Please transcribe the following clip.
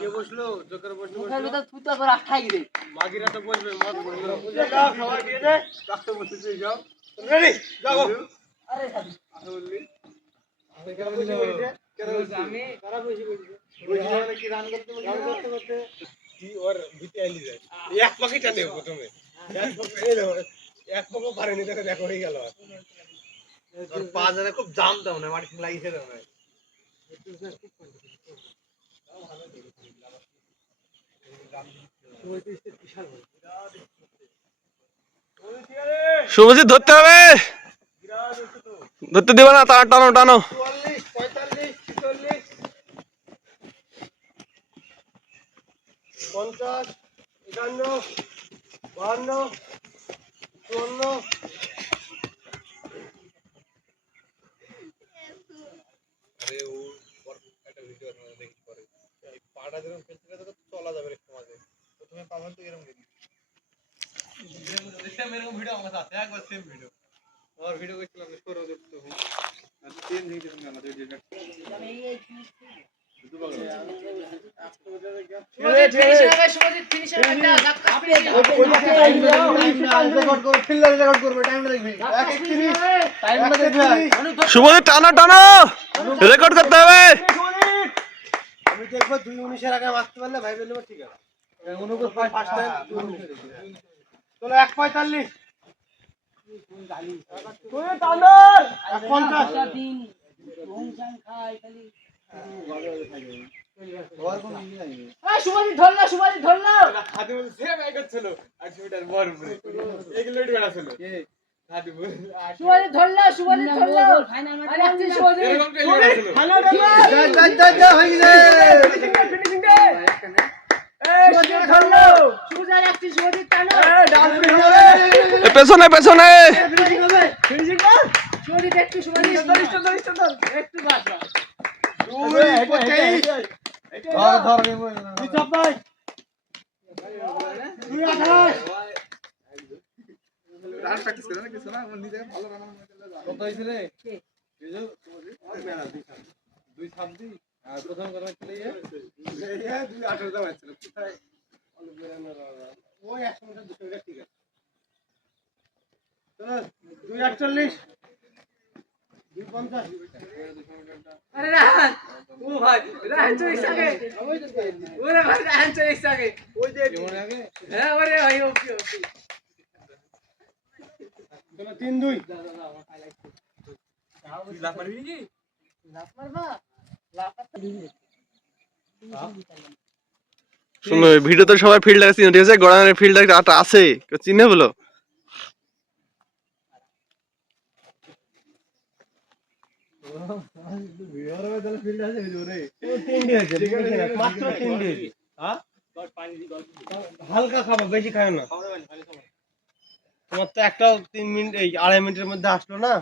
কে বসলো জোকার বসলো মুখের ভিতর থুতা করে আঠাই রে মাগিরা তো বসবে মত বসলো যাও সবাই দিয়ে দে কাকতে বসেছে যাও রেডি যাও আরে সাবি আসো বললি আমি কেন বসে বলছে কেন আমি খারাপ বসে বলছে বসে মানে কি রান করতে করতে কি ওর ভিতে আইলি যায় এক পকেট টানে প্রথমে এক পকেট এলো এক পকেট পারেনি দেখো হয়ে গেল আর পা জানে খুব জাম দাও না মাটি লাগিয়ে দাও না শুভজিৎ ধরতে হবে, ধরতে দিবা না, টানো টানো। 44 45 46 50 51 52 54 আরে ও একটা ভিডিও আপনারা দেখতে পারেন এই পাটা যখন ফেলতে তো চলা যাবে একটু মাঝে প্রথমে পাবেন তো এরকম দেখি সেম এরকম ভিডিও আমার কাছে একবার সেম ভিডিও और वीडियो को चला मैं स्कोर करते हूं मैं सेम नहीं देखूंगा मैं वीडियो আমি এই শুভজিৎ ফিনিশার একটা কাপড়ে রেকর্ড করব ফিল্ডার রেকর্ড করব টাইমটা দেখবি 1:30 টাইমটা দেখবি শুভজিৎ টানো টানো, রেকর্ড করতে হবে। আমি দেখব 2:19 এর আগে মারতে পারলে ভাই বলবো ঠিক আছে অনুকূল ফার্স্ট টাইম চলো 1:45 তুই টানার 50 দিন রংসান খাই খালি শুভজিৎ ধরলো খাদি বলে সেম এক ছিল 8 মিটার বল উপরে এগুলো লইট বেড়া ছিল খাদি বল শুভজিৎ ধরলো ফাইনাল ম্যাচ আরে আসছে শুভজিৎ এরকম কে বেড়া ছিল যা হয়ে গেছে ফিনিশিং দে শুভজিৎ ধরলো শুভজিৎ আসছে শুভজিৎ টানো ডান পেছনে পেছনে ফিনিশিং কর শুভজিৎ একটু শুভজিৎ একটু বাদ দাও ধর তুই চাপ নাই তুই 28 রান প্র্যাকটিস করে না কিছু না আমার নিজে ভালো রান কত হইছিল রেজাল্ট দুই ছাব্দি আর প্রথম কথা ছিল এই 2:18 দাও ছিল কোথায় ওই 100 মিটার 200 মিটার ঠিক আছে চলো 2:48 2:50 আরে রাহান ও ভাই রাহান চলে আগে ওরে ভাই রাহান চলে আগে ওই যে মনে আগে হ্যাঁ ওরে ভাই ওকে চলো 3-2 লাফ মারবি কি লাফ মারবা লাফাতে শুনো, ভিডিওতে সবাই ফিল্ড আছে, ঠিক আছে? গড়ানের ফিল্ড একটা আছে, কেউ চিনে বলো। হালকা খাবো, বেশি খায় না। তোমার তো একটাও 3 মিনিট 2.5 মিনিটের মধ্যে আসলো না।